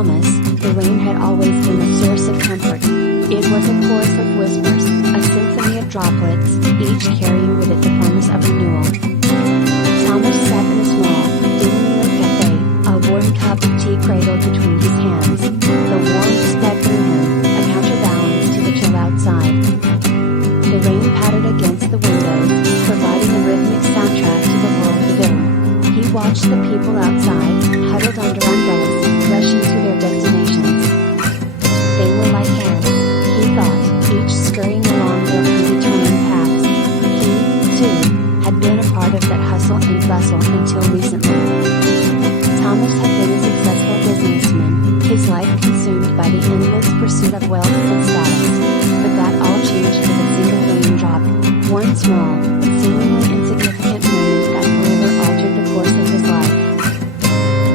Thomas, the rain had always been a source of comfort. It was a chorus of whispers, a symphony of droplets, each carrying with it the promise of renewal. Thomas sat in a small, dimly lit cafe, a warm cup of tea cradled between his hands. The warmth sped through him, a counterbalance to the chill outside. The rain pattered against the windows, providing a rhythmic soundtrack to the world within. He watched the people outside, huddled under umbrellas, rushing to their destinations. They were like ants, he thought, each scurrying along their predetermined paths. He, too, had been a part of that hustle and bustle until recently. Thomas had been a successful businessman, his life consumed by the endless pursuit of wealth and status. But that all changed with a single raindrop, one small, seemingly insignificant moment that forever altered the course of his life.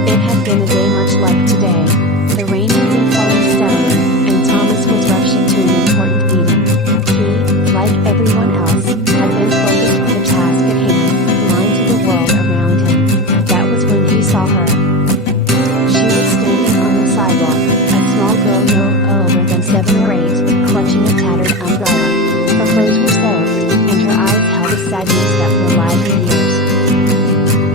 It had been a day much like today. The rain had been falling steadily, and Thomas was rushing to an important meeting. He, like everyone else, had been focused on the task at hand, blind to the world around him. That was when he saw her. She was standing on the sidewalk, a small girl no older than 7 or 8, clutching a tattered umbrella. Her clothes were soaked, and her eyes held a sadness that would lie for years.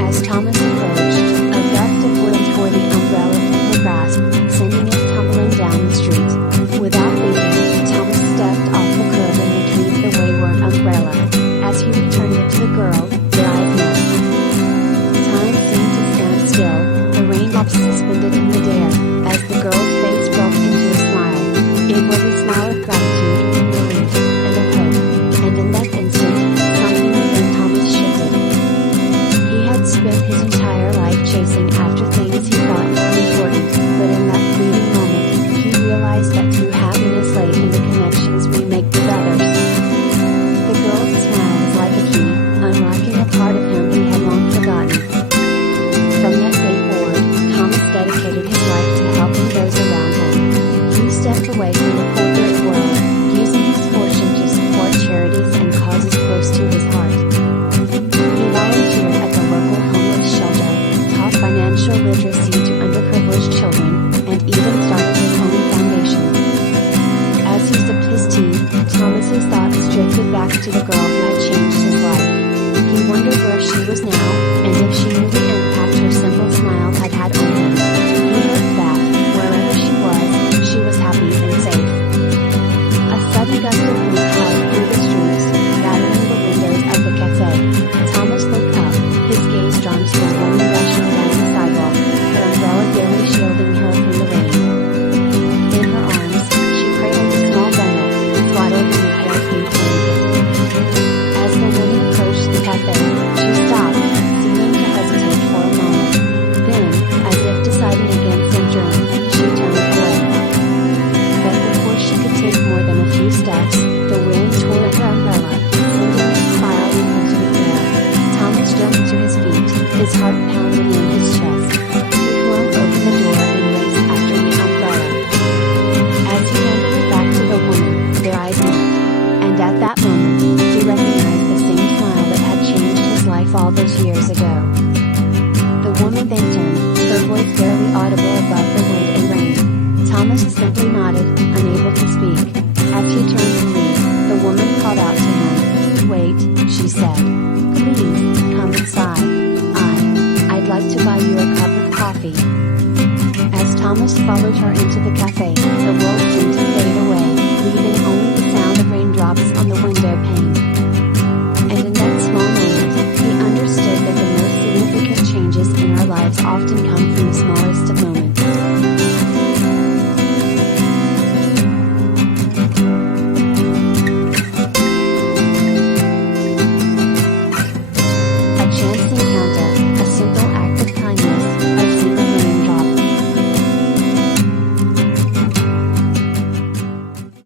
As Thomas approached, a gust of wind tore the umbrella from her grasp, sending it tumbling down the street. Without thinking, Thomas stepped off the curb and retrieved the wayward umbrella. As he returned it to the girl, their eyes met. Time seemed to stand still, the raindrops suspended in midair, as the girl's face broke into a smile. It was a smile of gratitude, relief, and of hope, and in that instant, something within Thomas shifted. He had spent his entire life chasing after things he thought were important, but in that fleeting moment, he realized that true happiness lay in the connections we make with others. The girl's smile was like a key, unlocking a part of him he had long forgotten. From that day forward, Thomas dedicated his life to helping those around him. He stepped away from the corporate world, using his fortune to support charities and causes close to his heart. He volunteered at the local homeless shelter, taught financial literacy to underprivileged children, and even started his own foundation. As he sipped his tea, Thomas's thoughts drifted back to the girl who had changed his life. He wondered where she was now, and if she knew the impact her simple smile had had on him. He hoped that, wherever she was happy and safe. A sudden gust of wind howled through the streets, rattling the windows of the cafe. Thomas looked up, his gaze drawn to a woman rushing down the sidewalk, her umbrella barely shielding her from the rain. In her arms, she cradled a small bundle, swaddled in a pale pink blanket. As the woman approached the cafe, she stopped, seeming to hesitate for a moment. Then, as if deciding against entering, she turned away. But before she could take more than a few steps, the wind tore at her umbrella, sending it spiraling into the air. Thomas jumped to his feet, his heart pounding in his chest. He flung open the door and raced after the umbrella. As he handed it back to the woman, their eyes met. And at that moment, he recognized the same smile that had changed his life all those years ago. The woman thanked him, her voice barely audible above the wind and rain. Thomas simply nodded, unable to speak. As he turned to leave, the woman called out to him. "Wait," she said. "Please, come inside. I'd like to buy you a cup of coffee." As Thomas followed her into the cafe, the world